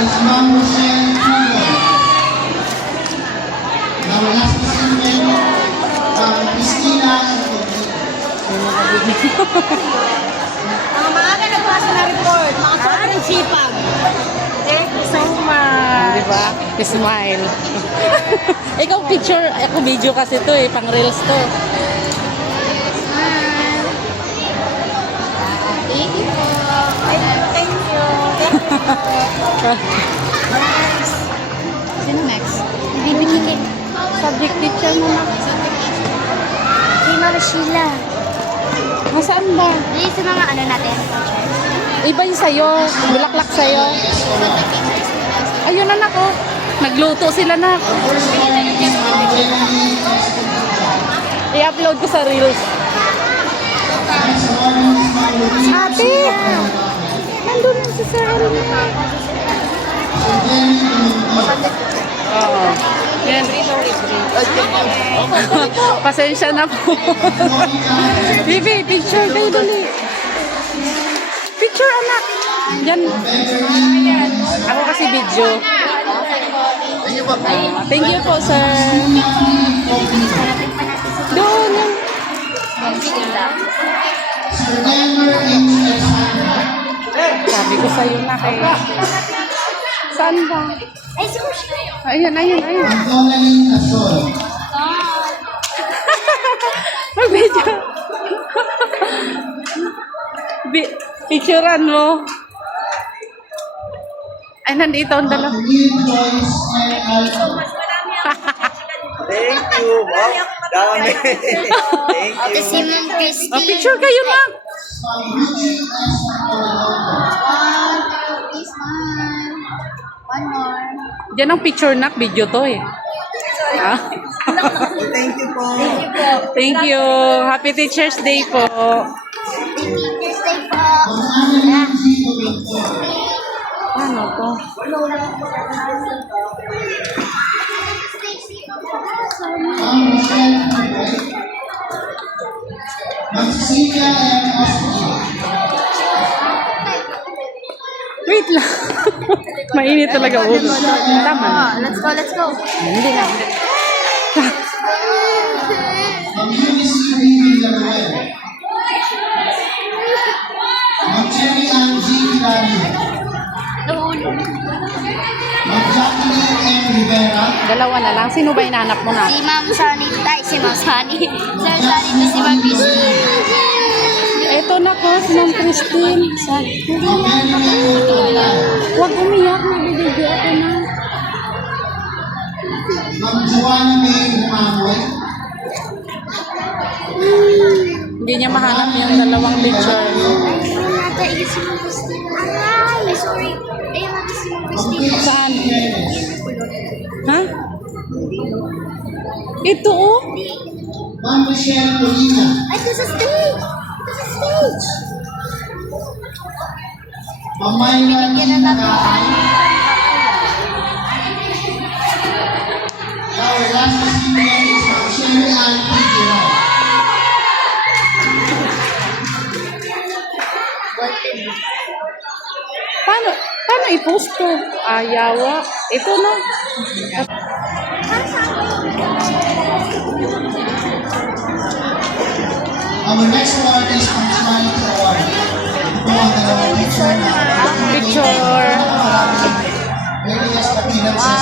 is Ma'am Rochelle Pugo. Our last recipient, Christina Ang mga nagpasa na report, mga sobrang sipag. Thank you so much. Diba? Smile. Ikaw picture, ako video kasi to eh, pang reels to. Thank you po. Thank you. Next. Sino next? Bibigyan. Subject teacher mo na. Si Ma'am Sheila. Nasaan ba? Hindi sa mga ano natin. Iba yung sa'yo. Bulaklak sa'yo. Ayun na nako. Nagluto sila na. I-upload ko sa reels. Ate! Nandun na si Sir Elmer. Oo. Yan. Pasensya na po. Bibi, picture tayo dali. Picture anak. Yan. Ako kasi video. Thank you po, sir. Doon yan. Sabi ko sa'yo na kaya. Saan ba? Ay, si Kushna yun. Ayun, ayun, ayun. Antonaline Asol. Mag-video. Picturean mo. Ay, nandito ang dalawa. Lynn Joyce and Alpha. Thank you. Wow, dami. Thank Ate you. si Ma'am Christy. Oh, picture kayo na. Ma'am Eugene S. Apollo. Please, Ma'am. One more. Diyan ang picture na. Video to eh. Ah. Thank you po. Thank you. Happy Teacher's Day po. Teacher's Day po. Ma'am Annalyn G. Domingo. Ano to? Ma'am Rochelle Pugo. Ma'am Cecilia M. Oswald. Wait lang. Mainit talaga ulo. Tama na. Let's go, let's go. Hindi na. Ma'am Eunice C. Villaruel. Ma'am Cherry Ann G. Hilario. Ma'am Jacqueline M. Rivera. Dalawa na lang. Sino ba inanap mo na? Si Ma'am Sunny. Ay, si Ma'am Sunny. Sir Sunny to si Ma'am Christy. Ito na ko, si Ma'am Christine. Ma'am Mary Lou Tolentino. Huwag umiyak. Nabibigyo ako na. Ma'am Joanna May Humamoy. Hindi niya mahanap yung dalawang picture. Nata, iyo si Ma'am Christy. Ay, sorry. Ay, nata si Ma'am Ma'am Christy. Casey Saan? Jimenez. Ha? Ito oh. Ma'am Michelle Molina. Ay, ito sa stage. Ito sa stage. Ma'am Myla G. Yan na natin. Nagaay. Our last recipient is Ma'am Sherry Ann Figueroa. Paano i-post to? Ayawa. Ito na. Our next award is Punctuality Award. Ito ang dalawang picture na. Picture. Maraming Elias Kapinag sa